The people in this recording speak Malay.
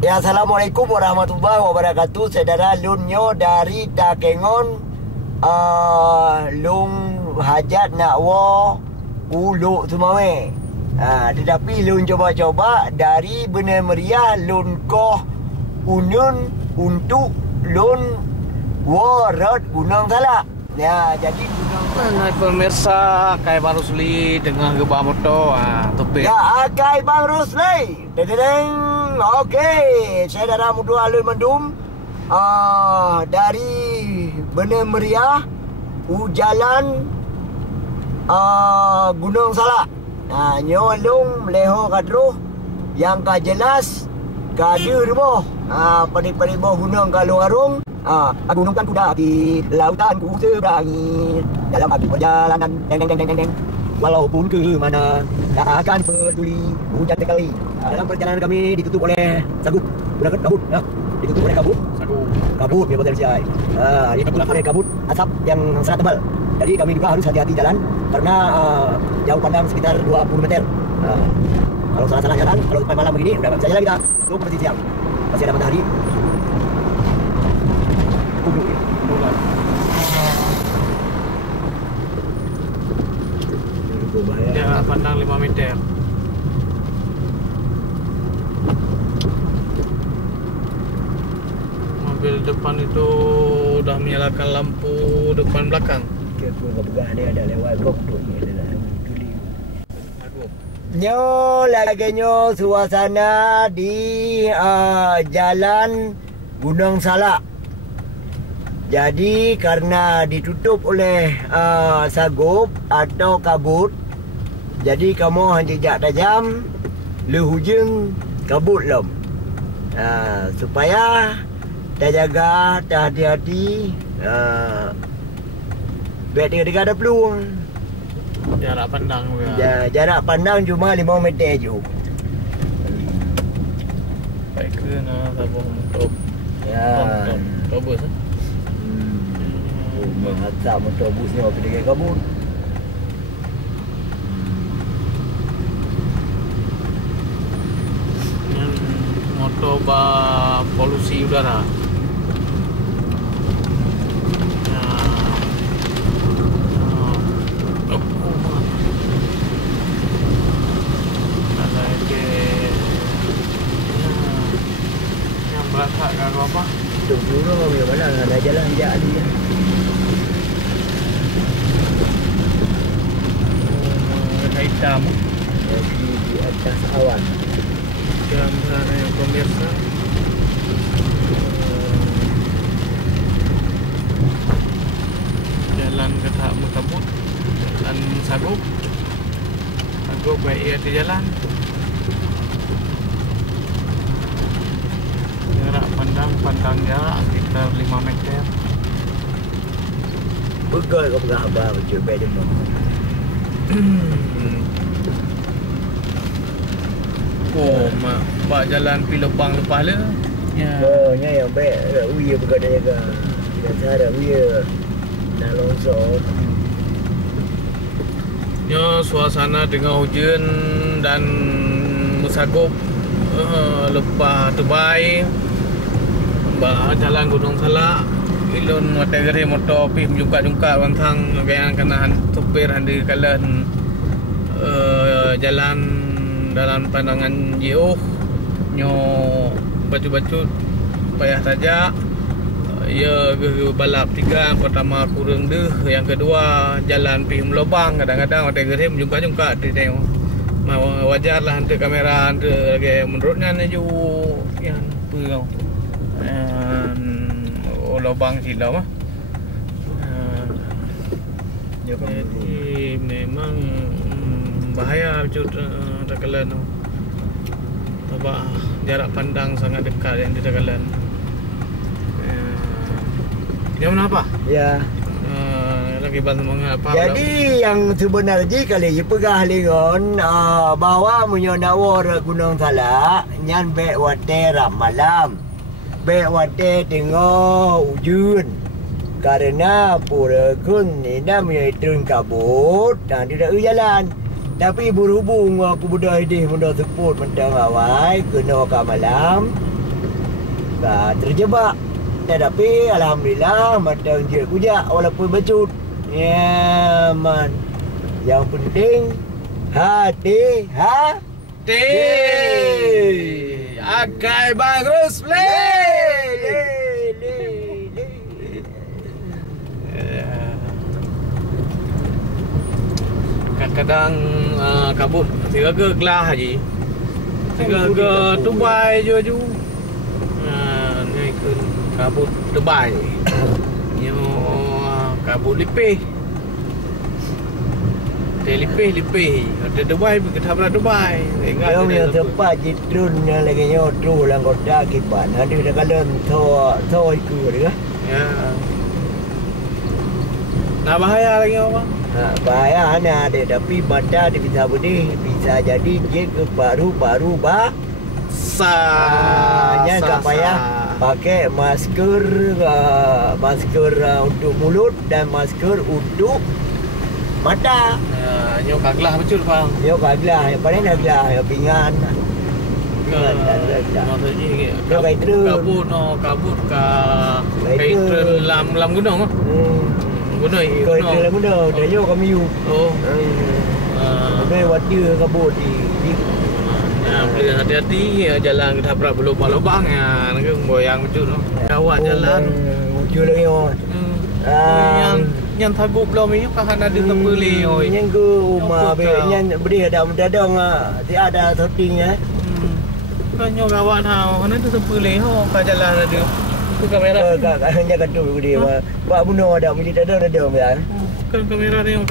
Ya, Assalamualaikum warahmatullahi wabarakatuh. Saudara Lunyo dari Takengon, Lung hajat nak uluk semua. Tetapi Lun coba-coba dari Benar Meriah Lun Koh Unun untuk Lun Warad Gunung Salak. Ya, jadi Hai pemirsa, Kai Bang Rusli dengan gebah motor topik. ya, Akai Bang Rusli. Dedeng. Okey, saya dah mudua Alun Mendum dari Benar Meriah jalan Gunung Salak. Nyolong leho kadruh yang ka jelas kada reboh. Panik-panik boh gunung kalau arung. Gunung kan kuda di lautan ku seberangi dalam api perjalanan deng. Walaupun ke mana tak akan peduli hujan sekali. Dalam perjalanan kami ditutup oleh sagut. Gunakan kabut. Ditutup oleh kabut. Kabut ni potensial. Ditutup oleh kabut asap yang sangat tebal. Jadi kami juga harus hati-hati jalan karena jauh pandang sekitar 20 meter. Kalau salah-salah jalan, kalau sampai malam begini, udah bisa jalan kita. Itu seperti siang. Masih ada matahari. Jarak pandang 5 meter. Mobil depan itu udah menyalakan lampu depan belakang. Aku enggak dia ada lewat gok tu ni ada tuli. Nyo laganya suasana di jalan Gunung Salak. Jadi karena ditutup oleh sagup atau kabut, jadi kamu jejak tajam, le hujung kabut lom. Supaya dah jaga, dah hati-hati. Biar dia ada peluang. Jarak pandang Jarak pandang cuma 5 meter je. Baik ke nak sabung motor. Ya. Kabus Menghantar motor bus ni waktu dia kabut. Motor polusi udara. Belakang kan apa? Dulu bila mana ada jalan dia dia. Hitam Di atas awan. gambar yang pemirsa. Jalan ke tahap kabut, jalan sagup baik ia di jalan. Jarak pandang jarak sekitar 5 meter. Begal kau pegang abang macam beda mah. Mak jalan pi lubang lepas le. Ya. Oh, nya yang baik. Uya begal dia jaga. Tidak cara uya. Nak longsor. Suasana dengan hujan dan bersagup lepas terbaik. Jalan Gunung Salak. Ilun kategori motor pi menjungkat-jungkat wantang yang kena sopir handi kalian jalan dalam pandangan jauh nyo baju-baju payah saja. Ya balap 3 yang pertama kurang deh, yang kedua jalan pi melobang, kadang-kadang kategori menjungkat-jungkat di tengok. Wajarlah untuk kamera untuk menurutnya ju yang perau. Lubang silau jadi memang bahaya Takalan sebab jarak pandang sangat dekat yang di Takalan. Yang mana apa? Ya. Lagi bantu mengapa? Jadi yang sebenarnya kali pegah lingon bawa menyonawar Gunung Salak nyan bek wate malam. Bek wate tengok ujun karena pura kun ni namanya turun kabut dan tidak jalan. Tapi berhubung aku budak ini mudah support mentang awal kena ke malam terjebak. Tapi alhamdulillah matang je kujak walaupun becut. Ya man. Yang penting hati. Akai bagus play. Kadang-kadang kabut tiga ke kelah haji. Tiga ke Dubai ju. Ni ke kabut Dubai. Nyo kabut lipih. Lipih. Ada Dubai ke tabra Dubai. Yang yang tempat jitrun yang lagi nyotru lang kota kipan. Ada dah kalam tho iku dia. Ya. Nah bahaya lagi apa? Bahaya hanya ada tapi mata dia bisa jadi je ke paru-paru nya tak payah pakai masker untuk mulut dan masker untuk mata. Nyo kaglah betul bang. Nyo kaglah, yang paling kaglah, yang pingan. Maksudnya kabut ke lam gunung. Gunung. Dah yo kami yu. Oh. Ada water kabut di. Hati-hati jalan kita tabrak berlubang-lubang ya. Nak goyang betul tu. Awak jalan. Ujung lagi oh. Yang tagup belum ni kan ada tempeli oi. Yang ke rumah yang beri ada mendadak tiada shooting Kan nyo kawan hau, kan tu tempeli ho ka jalan ada. Tu kamera. Hanya katu dia. Buat bunuh ada mesti ada. Kan kamera ni yang